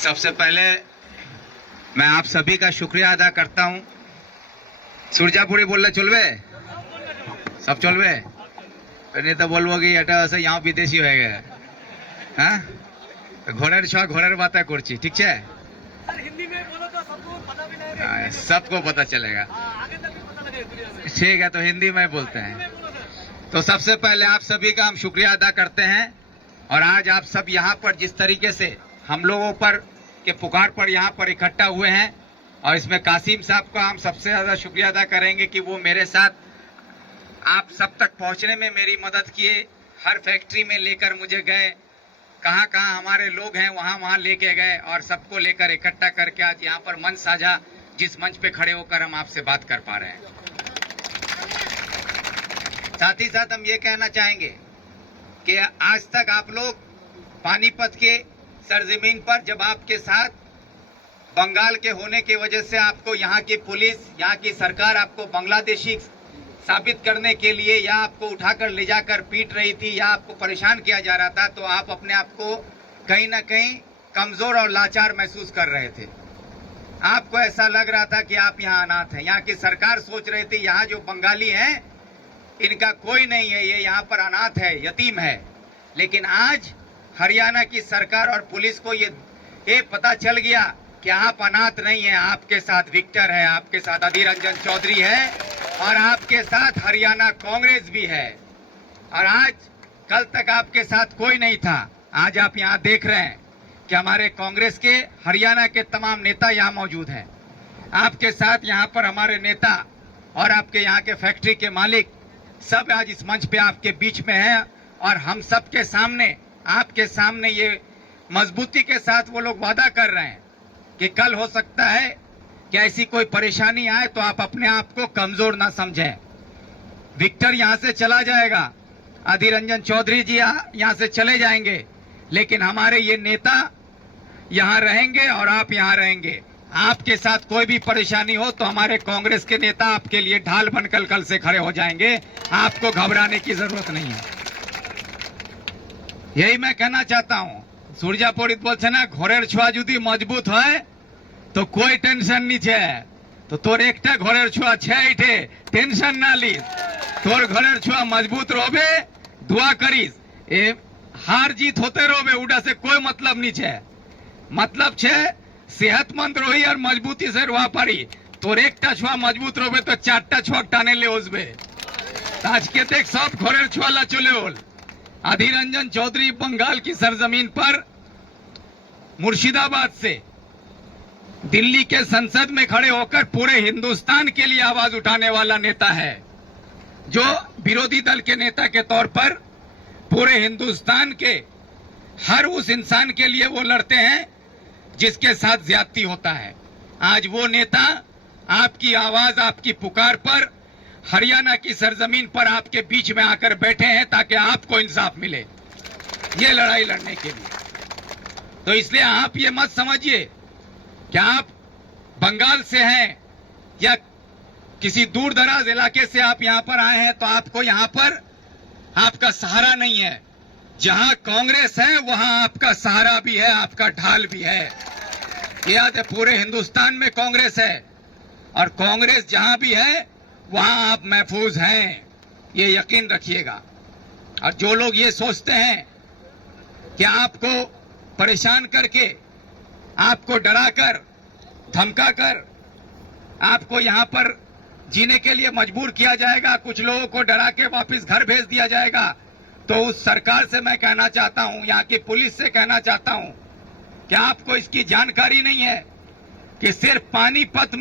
सबसे पहले मैं आप सभी का शुक्रिया अदा करता हूं। सुरजापुरी बोलले चलबे? सब चलबे? नहीं तो बोलबो कि এটা আছে यहाँ विदेशी হয়ে গেছে। हाँ? घोड़ेर छुआ घोड़ेर बातें करছি, ठीक है? हिंदी में बोलो तो सबको पता भी लगेगा। सबको पता चलेगा। आगे तक भी पता लगेगा। ठीक है, तो हिंदी में बोलते हैं। तो सबसे पहले आप सभी का हम शुक्रिया अदा करते हैं। और आज आप सब यहाँ पर जिस तरीके से हम लोगों पर के पुकार पर यहाँ पर इकट्ठा हुए हैं, और इसमें कासिम साहब का हम सबसे ज्यादा शुक्रिया अदा करेंगे कि वो मेरे साथ आप सब तक पहुंचने में मेरी मदद किए। हर फैक्ट्री में लेकर मुझे गए, कहाँ कहाँ हमारे लोग हैं वहाँ वहाँ लेके गए, और सबको लेकर इकट्ठा करके आज यहाँ पर मंच साझा, जिस मंच पे खड़े होकर हम आपसे बात कर पा रहे हैं। साथ ही साथ हम ये कहना चाहेंगे कि आज तक आप लोग पानीपत के सरजमीन पर, जब आपके साथ बंगाल के होने की वजह से आपको यहाँ की पुलिस, यहाँ की सरकार आपको बांग्लादेशी साबित करने के लिए या आपको उठाकर ले जाकर पीट रही थी या आपको परेशान किया जा रहा था, तो आप अपने आप को कहीं ना कहीं कमजोर और लाचार महसूस कर रहे थे। आपको ऐसा लग रहा था कि आप यहाँ अनाथ हैं। यहाँ की सरकार सोच रही थी यहाँ जो बंगाली हैं इनका कोई नहीं है, ये यहाँ पर अनाथ है, यतीम है। लेकिन आज हरियाणा की सरकार और पुलिस को ये पता चल गया कि आप अनाथ नहीं है, आपके साथ विक्टर है, आपके साथ अधीर रंजन चौधरी है, और आपके साथ हरियाणा कांग्रेस भी है। और आज कल तक आपके साथ कोई नहीं था, आज आप यहाँ देख रहे हैं कि हमारे कांग्रेस के हरियाणा के तमाम नेता यहाँ मौजूद हैं। आपके साथ यहाँ पर हमारे नेता और आपके यहाँ के फैक्ट्री के मालिक सब आज इस मंच पे आपके बीच में हैं, और हम सब के सामने, आपके सामने ये मजबूती के साथ वो लोग वादा कर रहे हैं कि कल हो सकता है कि ऐसी कोई परेशानी आए तो आप अपने आप को कमजोर ना समझें। विक्टर यहाँ से चला जाएगा, अधीर रंजन चौधरी जी यहाँ से चले जाएंगे, लेकिन हमारे ये नेता यहाँ रहेंगे और आप यहाँ रहेंगे। आपके साथ कोई भी परेशानी हो तो हमारे कांग्रेस के नेता आपके लिए ढाल बनकर कल से खड़े हो जाएंगे, आपको घबराने की जरूरत नहीं है। यही मैं कहना चाहता हूँ। सूर्यापुरी बोलছে ना, घोड़ेर छुआ यदि मजबूत है तो कोई टेंशन नहीं है। तो तोर एकटा घोड़ेर छुआ छे, टेंशन ना लीस, तोर घोड़ेर छुआ मजबूत रोबे, दुआ करीस, ए हार जीत होते रोबे, उड़ा से कोई मतलब नहीं है। मतलब छे सेहतमंद रही और मजबूती से रोआ पारी। तोर एकटा छुआ मजबूत रोबे तो चारटा छुआ टाने ले उसबे। आज के देख सब घोड़ेर छुआ ला चले होल। अधीर रंजन चौधरी बंगाल की सरजमीन पर मुर्शिदाबाद से दिल्ली के संसद में खड़े होकर पूरे हिंदुस्तान के लिए आवाज उठाने वाला नेता है, जो विरोधी दल के नेता के तौर पर पूरे हिंदुस्तान के हर उस इंसान के लिए वो लड़ते हैं जिसके साथ ज्यादती होता है। आज वो नेता आपकी आवाज, आपकी पुकार पर हरियाणा की सरजमीन पर आपके बीच में आकर बैठे हैं ताकि आपको इंसाफ मिले ये लड़ाई लड़ने के लिए। तो इसलिए आप ये मत समझिए कि आप बंगाल से हैं या किसी दूर दराज इलाके से आप यहाँ पर आए हैं तो आपको यहाँ पर आपका सहारा नहीं है। जहां कांग्रेस है वहां आपका सहारा भी है, आपका ढाल भी है। याद है, पूरे हिंदुस्तान में कांग्रेस है, और कांग्रेस जहां भी है वहां आप महफूज हैं, ये यकीन रखिएगा। और जो लोग ये सोचते हैं कि आपको परेशान करके, आपको डराकर, धमकाकर आपको यहाँ पर जीने के लिए मजबूर किया जाएगा, कुछ लोगों को डरा के वापस घर भेज दिया जाएगा, तो उस सरकार से मैं कहना चाहता हूं, यहाँ की पुलिस से कहना चाहता हूं कि आपको इसकी जानकारी नहीं है कि सिर्फ पानीपत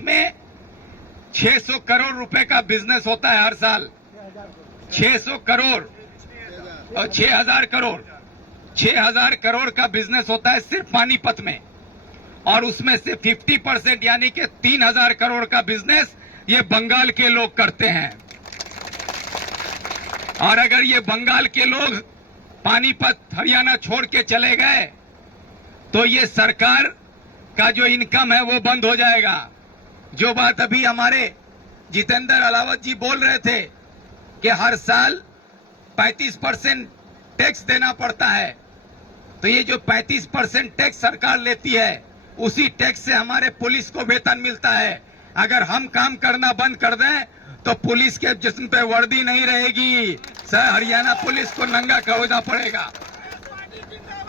में 600 करोड़ रुपए का बिजनेस होता है हर साल। 600 करोड़ और 6,000 करोड़ का बिजनेस होता है सिर्फ पानीपत में, और उसमें से 50% यानी कि 3,000 करोड़ का बिजनेस ये बंगाल के लोग करते हैं। और अगर ये बंगाल के लोग पानीपत हरियाणा छोड़ के चले गए तो ये सरकार का जो इनकम है वो बंद हो जाएगा। जो बात अभी हमारे जितेंद्र अलावत जी बोल रहे थे कि हर साल 35% टैक्स देना पड़ता है, तो ये जो 35% टैक्स सरकार लेती है, उसी टैक्स से हमारे पुलिस को वेतन मिलता है। अगर हम काम करना बंद कर दें तो पुलिस के जिस्म पे वर्दी नहीं रहेगी सर, हरियाणा पुलिस को नंगा करना पड़ेगा।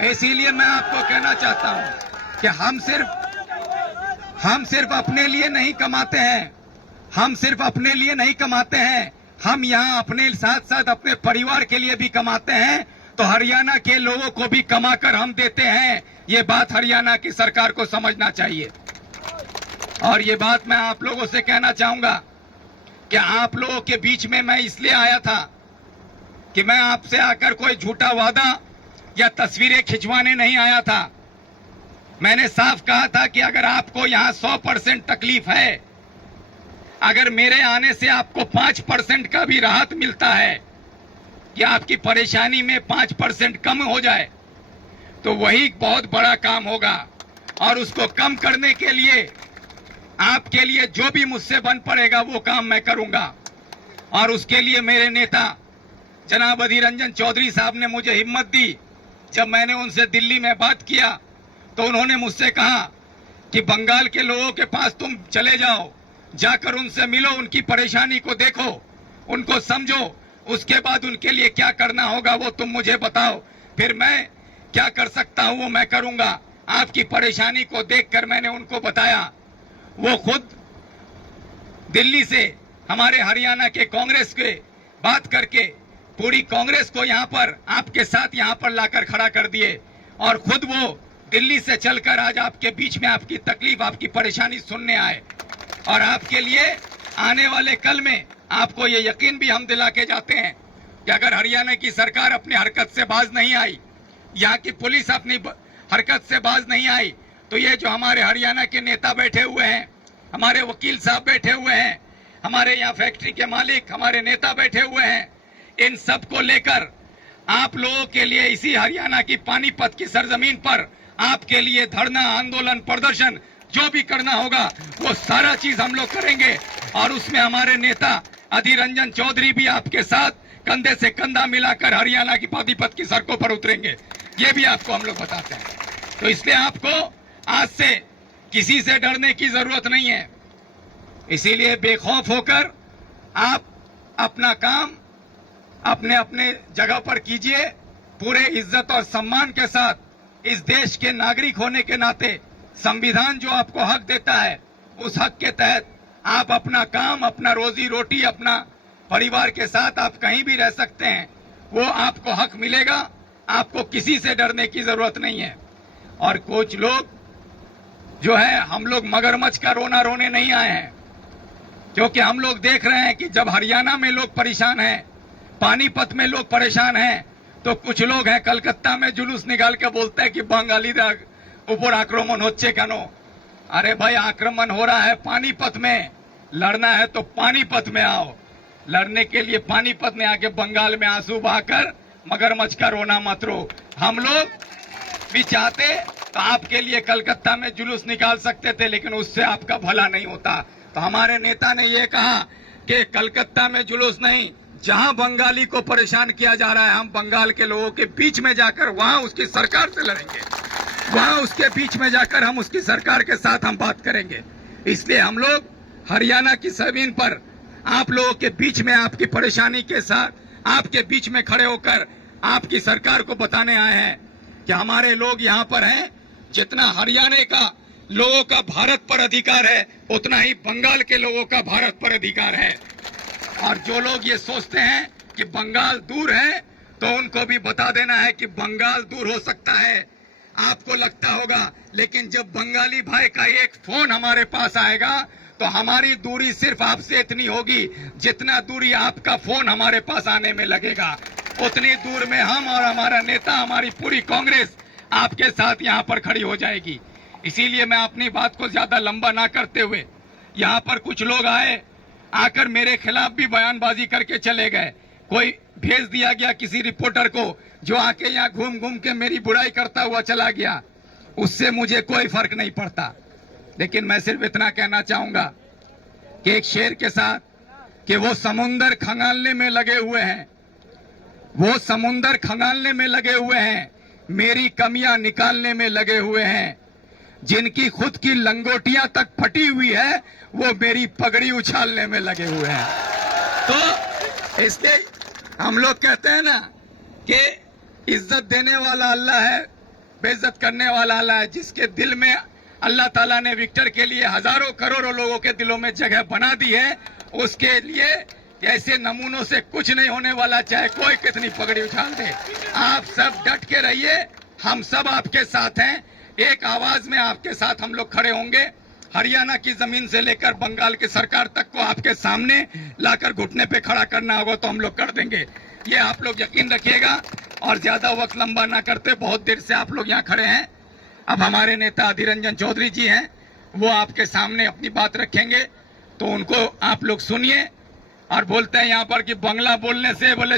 इसीलिए मैं आपको कहना चाहता हूं कि हम सिर्फ अपने लिए नहीं कमाते हैं, हम सिर्फ अपने लिए नहीं कमाते हैं, हम यहाँ अपने साथ साथ अपने परिवार के लिए भी कमाते हैं, तो हरियाणा के लोगों को भी कमाकर हम देते हैं। ये बात हरियाणा की सरकार को समझना चाहिए। और ये बात मैं आप लोगों से कहना चाहूंगा कि आप लोगों के बीच में मैं इसलिए आया था कि मैं आपसे आकर कोई झूठा वादा या तस्वीरें खिंचवाने नहीं आया था। मैंने साफ कहा था कि अगर आपको यहाँ 100% तकलीफ है, अगर मेरे आने से आपको 5% का भी राहत मिलता है कि आपकी परेशानी में 5% कम हो जाए, तो वही बहुत बड़ा काम होगा। और उसको कम करने के लिए आपके लिए जो भी मुझसे बन पड़ेगा वो काम मैं करूंगा। और उसके लिए मेरे नेता जनाब अधीर रंजन चौधरी साहब ने मुझे हिम्मत दी। जब मैंने उनसे दिल्ली में बात किया तो उन्होंने मुझसे कहा कि बंगाल के लोगों के पास तुम चले जाओ, जाकर उनसे मिलो, उनकी परेशानी को देखो, उनको समझो, उसके बाद उनके लिए क्या करना होगा वो तुम मुझे बताओ, फिर मैं क्या कर सकता हूं वो मैं करूंगा। आपकी परेशानी को देखकर मैंने उनको बताया। वो खुद दिल्ली से हमारे हरियाणा के कांग्रेस के बात करके पूरी कांग्रेस को यहाँ पर आपके साथ यहाँ पर लाकर खड़ा कर दिए, और खुद वो दिल्ली से चलकर आज आपके बीच में आपकी तकलीफ, आपकी परेशानी सुनने आए। और आपके लिए आने वाले कल में आपको ये यकीन भी हम दिला के जाते हैं कि अगर हरियाणा की सरकार अपनी हरकत से बाज नहीं आई, यहाँ की पुलिस अपनी हरकत से बाज नहीं आई, तो ये जो हमारे हरियाणा के नेता बैठे हुए हैं, हमारे वकील साहब बैठे हुए हैं, हमारे यहाँ फैक्ट्री के मालिक, हमारे नेता बैठे हुए हैं, इन सब को लेकर आप लोगों के लिए इसी हरियाणा की पानीपत की सरजमीन पर आपके लिए धरना, आंदोलन, प्रदर्शन जो भी करना होगा वो सारा चीज हम लोग करेंगे। और उसमें हमारे नेता अधीर रंजन चौधरी भी आपके साथ कंधे से कंधा मिलाकर हरियाणा की पानीपत की सड़कों पर उतरेंगे, ये भी आपको हम लोग बताते हैं। तो इसलिए आपको आज से किसी से डरने की जरूरत नहीं है। इसीलिए बेखौफ होकर आप अपना काम अपने अपने जगह पर कीजिए, पूरे इज्जत और सम्मान के साथ। इस देश के नागरिक होने के नाते संविधान जो आपको हक देता है, उस हक के तहत आप अपना काम, अपना रोजी रोटी, अपना परिवार के साथ आप कहीं भी रह सकते हैं, वो आपको हक मिलेगा। आपको किसी से डरने की जरूरत नहीं है। और कुछ लोग जो है, हम लोग मगरमच्छ का रोना रोने नहीं आए हैं, क्योंकि हम लोग देख रहे हैं कि जब हरियाणा में लोग परेशान हैं, पानीपत में लोग परेशान हैं, तो कुछ लोग हैं कलकत्ता में जुलूस निकाल के बोलते हैं कि बंगाली ऊपर आक्रमण होच्छे केनो। अरे भाई, आक्रमण हो रहा है पानीपत में, लड़ना है तो पानीपत में आओ। लड़ने के लिए पानीपत में आके बंगाल में आंसू बहाकर मगरमच्छ का रोना मत रो। हम लोग भी चाहते तो आपके लिए कलकत्ता में जुलूस निकाल सकते थे, लेकिन उससे आपका भला नहीं होता। तो हमारे नेता ने ये कहा कि कलकत्ता में जुलूस नहीं, जहां बंगाली को परेशान किया जा रहा है, हम बंगाल के लोगों के बीच में जाकर वहां उसकी सरकार से लड़ेंगे, वहां उसके बीच में जाकर हम उसकी सरकार के साथ हम बात करेंगे। इसलिए हम लोग हरियाणा की जमीन पर आप लोगों के बीच में, आपकी परेशानी के साथ आपके बीच में खड़े होकर आपकी सरकार को बताने आए हैं कि हमारे लोग यहाँ पर हैं। जितना हरियाणा का लोगों का भारत पर अधिकार है, उतना ही बंगाल के लोगों का भारत पर अधिकार है। और जो लोग ये सोचते हैं कि बंगाल दूर है, तो उनको भी बता देना है कि बंगाल दूर हो सकता है, आपको लगता होगा, लेकिन जब बंगाली भाई का एक फोन हमारे पास आएगा तो हमारी दूरी सिर्फ आपसे इतनी होगी जितना दूरी आपका फोन हमारे पास आने में लगेगा। उतनी दूर में हम और हमारा नेता, हमारी पूरी कांग्रेस आपके साथ यहाँ पर खड़ी हो जाएगी। इसीलिए मैं अपनी बात को ज्यादा लंबा ना करते हुए, यहाँ पर कुछ लोग आकर मेरे खिलाफ भी बयानबाजी करके चले गए। कोई भेज दिया गया किसी रिपोर्टर को जो आके यहाँ घूम घूम के मेरी बुराई करता हुआ चला गया, उससे मुझे कोई फर्क नहीं पड़ता। लेकिन मैं सिर्फ इतना कहना चाहूंगा कि एक शेर के साथ कि वो समुंदर खंगालने में लगे हुए हैं, वो समुंदर खंगालने में लगे हुए हैं, मेरी कमियां निकालने में लगे हुए हैं। जिनकी खुद की लंगोटियां तक फटी हुई है वो मेरी पगड़ी उछालने में लगे हुए हैं। तो इसलिए हम लोग कहते हैं ना कि इज्जत देने वाला अल्लाह है, बेइज्जत करने वाला अल्लाह है। जिसके दिल में अल्लाह ताला ने विक्टर के लिए हजारों करोड़ों लोगों के दिलों में जगह बना दी है, उसके लिए ऐसे नमूनों से कुछ नहीं होने वाला, चाहे कोई कितनी पगड़ी उछाल दे। आप सब डट के रहिए, हम सब आपके साथ हैं। एक आवाज में आपके साथ हम लोग खड़े होंगे। हरियाणा की जमीन से लेकर बंगाल की सरकार तक को आपके सामने लाकर घुटने पे खड़ा करना होगा तो हम लोग कर देंगे, ये आप लोग यकीन रखिएगा। और ज्यादा वक्त लंबा ना करते, बहुत देर से आप लोग यहाँ खड़े हैं। अब हमारे नेता अधीर रंजन चौधरी जी हैं, वो आपके सामने अपनी बात रखेंगे, तो उनको आप लोग सुनिए। और बोलते हैं यहाँ पर कि बंगला बोलने से बोले